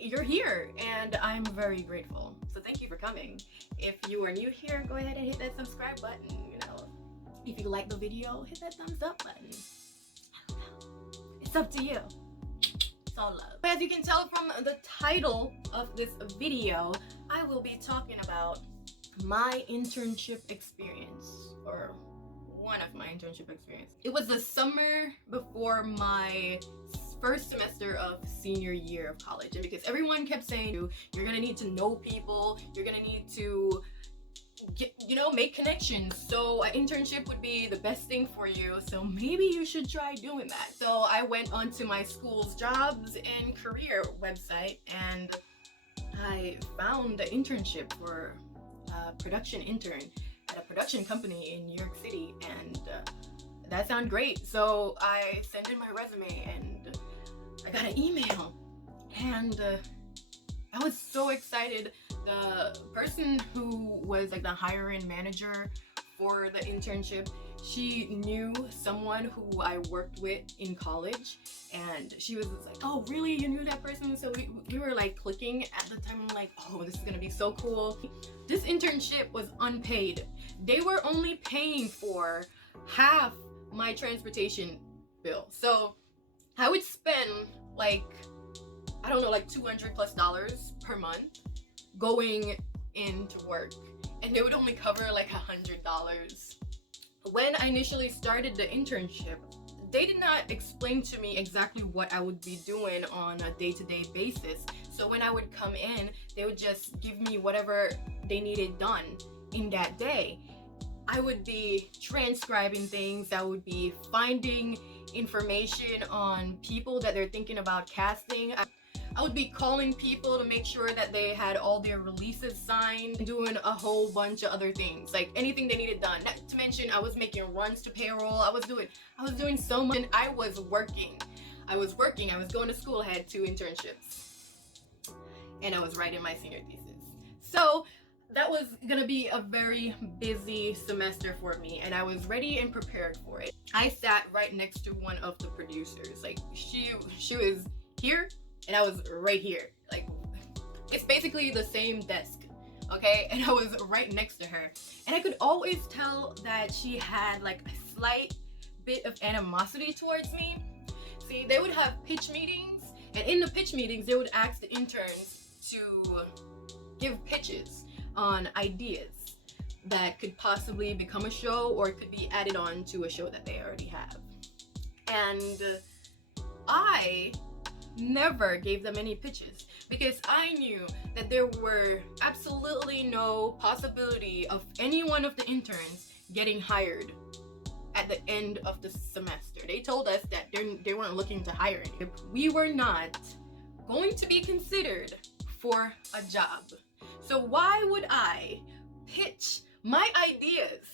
you're here, and I'm very grateful. So thank you for coming. If you are new here, go ahead and hit that subscribe button. If you like the video, hit that thumbs up button. I don't know. It's up to you. It's all love. But as you can tell from the title of this video, I will be talking about my internship experience, or one of my internship experience. It was the summer before my first semester of senior year of college, and because everyone kept saying you're gonna need to know people, you're gonna need to make connections, so an internship would be the best thing for you, so maybe you should try doing that. So I went onto my school's jobs and career website, and I found an internship for a production intern at a production company in New York City, and that sounded great. So I sent in my resume and I got an email, and I was so excited. The person who was like the hiring manager for the internship, she knew someone who I worked with in college, and she was just like, oh really, you knew that person? So we were like clicking at the time. I'm like, oh, this is gonna be so cool. This internship was unpaid. They were only paying for half my transportation bill, so I would spend like, I don't know, like $200+ per month going into work, and they would only cover like $100. When I initially started the internship, they did not explain to me exactly what I would be doing on a day-to-day basis. So when I would come in, they would just give me whatever they needed done in that day. I would be transcribing things, I would be finding information on people that they're thinking about casting. I would be calling people to make sure that they had all their releases signed, doing a whole bunch of other things, like anything they needed done. Not to mention, I was making runs to payroll. I was doing so much, and I was working. I was going to school. I had 2 internships, and I was writing my senior thesis. So that was gonna be a very busy semester for me, and I was ready and prepared for it. I sat right next to one of the producers. Like she was here, and I was right here. Like, it's basically the same desk, okay? And I was right next to her, and I could always tell that she had like a slight bit of animosity towards me. See, they would have pitch meetings, and in the pitch meetings, they would ask the interns to give pitches on ideas that could possibly become a show, or it could be added on to a show that they already have. And I never gave them any pitches, because I knew that there were absolutely no possibility of any one of the interns getting hired at the end of the semester. They told us that they weren't looking to hire any. We were not going to be considered for a job. So why would I pitch my ideas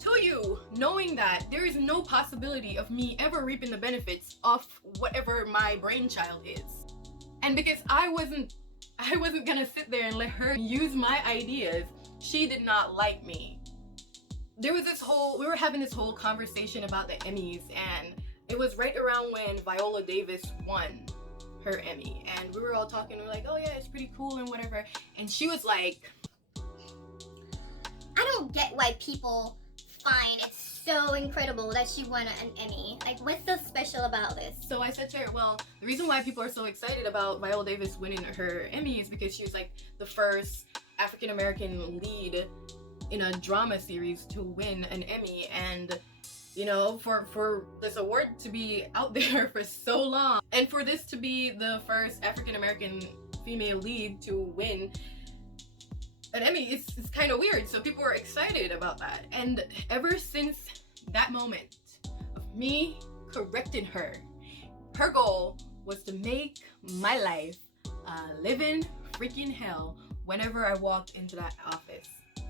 to you, knowing that there is no possibility of me ever reaping the benefits of whatever my brainchild is? And because I wasn't gonna sit there and let her use my ideas, she did not like me. We were having this whole conversation about the Emmys, and it was right around when Viola Davis won her Emmy, and we were all talking. We were like, oh yeah, it's pretty cool and whatever. And she was like, I don't get why people find it's so incredible that she won an Emmy. Like, what's so special about this? So I said to her, well, the reason why people are so excited about Viola Davis winning her Emmy is because she was like the first African American lead in a drama series to win an Emmy. And for this award to be out there for so long, and for this to be the first African American female lead to win an Emmy, it's kind of weird. So people were excited about that. And ever since that moment of me correcting her, her goal was to make my life a living freaking hell whenever I walked into that office.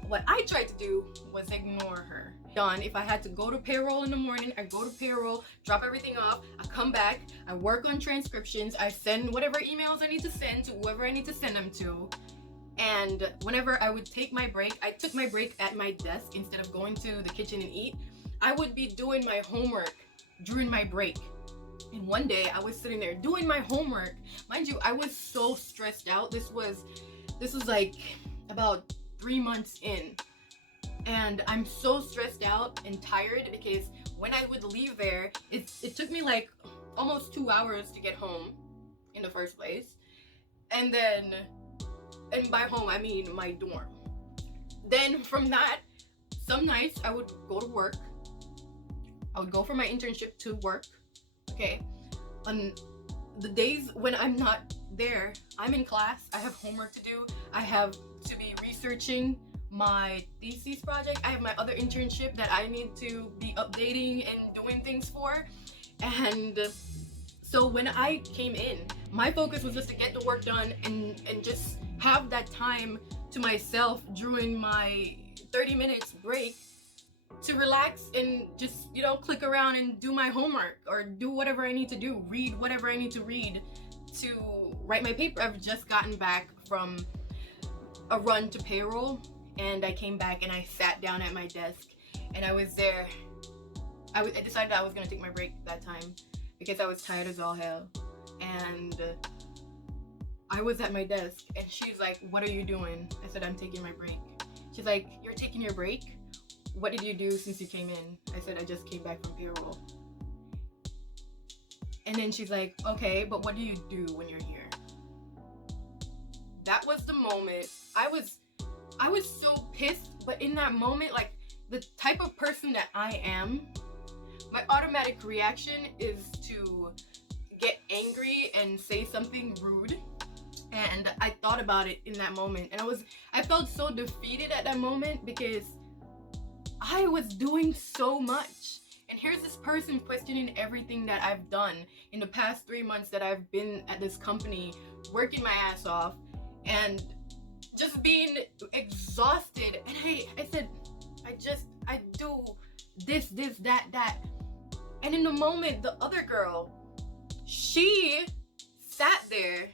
What I tried to do was ignore her. If I had to go to payroll in the morning, I go to payroll, drop everything off, I come back, I work on transcriptions, I send whatever emails I need to send to whoever I need to send them to. And whenever I would take my break, I took my break at my desk instead of going to the kitchen and eat. I would be doing my homework during my break, And one day I was sitting there doing my homework. Mind you, I was so stressed out. This was like about 3 months in. And I'm so stressed out and tired because when I would leave there, it took me like almost 2 hours to get home in the first place. And by home I mean my dorm. Then from that, some nights I would go to work. I would go for my internship to work. Okay. On the days when I'm not there, I'm in class. I have homework to do. I have to be researching my thesis project. I have my other internship that I need to be updating and doing things for. And so when I came in, my focus was just to get the work done and just have that time to myself during my 30 minutes break to relax and just, you know, click around and do my homework or do whatever I need to do, read whatever I need to read to write my paper. I've just gotten back from a run to payroll, and I came back and I sat down at my desk and I was there. I decided I was gonna take my break that time because I was tired as all hell. And I was at my desk and she's like, "What are you doing?" I said, "I'm taking my break." She's like, "You're taking your break? What did you do since you came in?" I said, "I just came back from payroll." And then she's like, "Okay, but what do you do when you're here?" That was the moment. I was so pissed, but in that moment, like the type of person that I am, my automatic reaction is to get angry and say something rude. And I thought about it in that moment, and I felt so defeated at that moment because I was doing so much. And here's this person questioning everything that I've done in the past 3 months that I've been at this company, working my ass off and just being exhausted. And I said, I do this, that. And in the moment, the other girl, she sat there.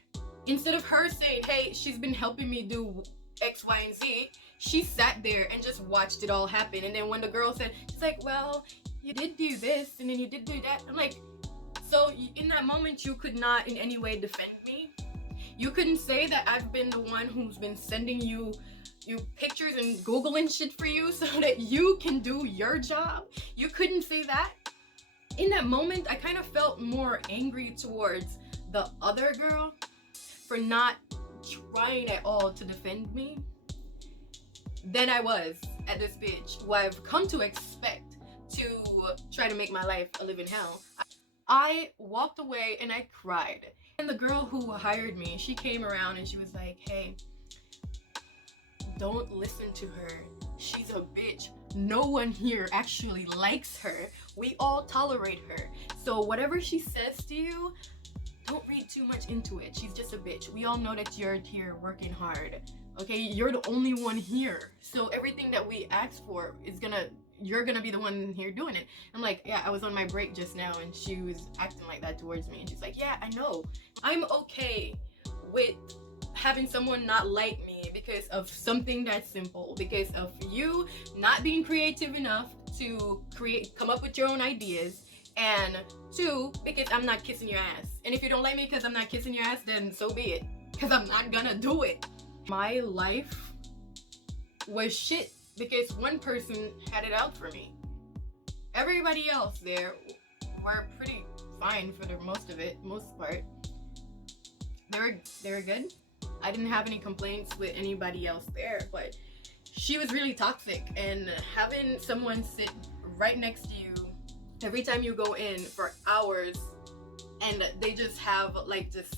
Instead of her saying, "Hey, she's been helping me do X, Y, and Z," she sat there and just watched it all happen. And then when the girl said, she's like, "Well, you did do this and then you did do that." I'm like, so in that moment, you could not in any way defend me. You couldn't say that I've been the one who's been sending you pictures and Googling shit for you so that you can do your job. You couldn't say that. In that moment, I kind of felt more angry towards the other girl for not trying at all to defend me than I was at this bitch who I've come to expect to try to make my life a living hell. I walked away and I cried. And the girl who hired me, she came around and she was like, "Hey, don't listen to her. She's a bitch. No one here actually likes her. We all tolerate her. So whatever she says to you, don't read too much into it. She's just a bitch. We all know that you're here working hard. Okay, you're the only one here. So everything that we ask for you're gonna be the one here doing it." I'm like, "Yeah, I was on my break just now," and she was acting like that towards me. And she's like, "Yeah, I know. I'm okay with having someone not like me because of something that's simple, because of you not being creative enough to come up with your own ideas, and 2, because I'm not kissing your ass. And if you don't like me because I'm not kissing your ass, then so be it, because I'm not gonna do it." My life was shit because one person had it out for me. Everybody else there were pretty fine for the most part. They were good. I didn't have any complaints with anybody else there, but she was really toxic, and having someone sit right next to you every time you go in for hours and they just have like this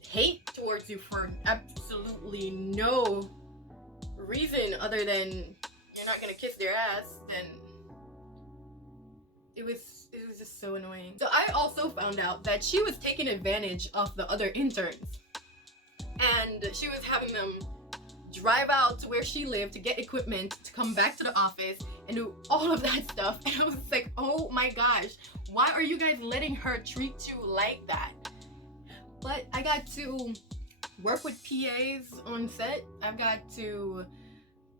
hate towards you for absolutely no reason other than you're not gonna kiss their ass, then it was just so annoying. So I also found out that she was taking advantage of the other interns, and she was having them drive out to where she lived to get equipment to come back to the office and do all of that stuff. And I was like, oh my gosh, why are you guys letting her treat you like that? But I got to work with PAs on set. I've got to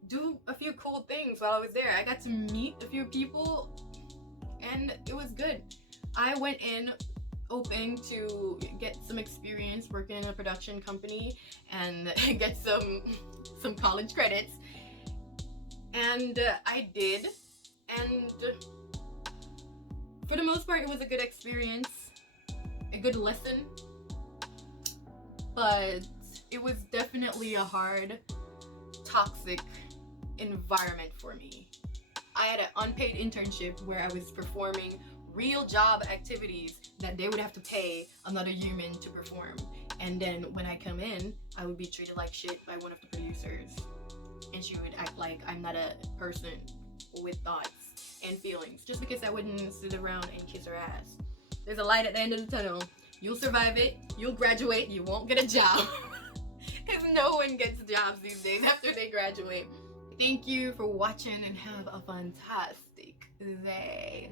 do a few cool things while I was there. I got to meet a few people and it was good. I went in hoping to get some experience working in a production company and get some college credits. And I did, and for the most part it was a good experience, a good lesson, but it was definitely a hard, toxic environment for me. I had an unpaid internship where I was performing real job activities that they would have to pay another human to perform. And then when I come in, I would be treated like shit by one of the producers. And she would act like I'm not a person with thoughts and feelings just because I wouldn't sit around and kiss her ass. There's a light at the end of the tunnel. You'll survive it, you'll graduate, you won't get a job. Because no one gets jobs these days after they graduate. Thank you for watching and have a fantastic day.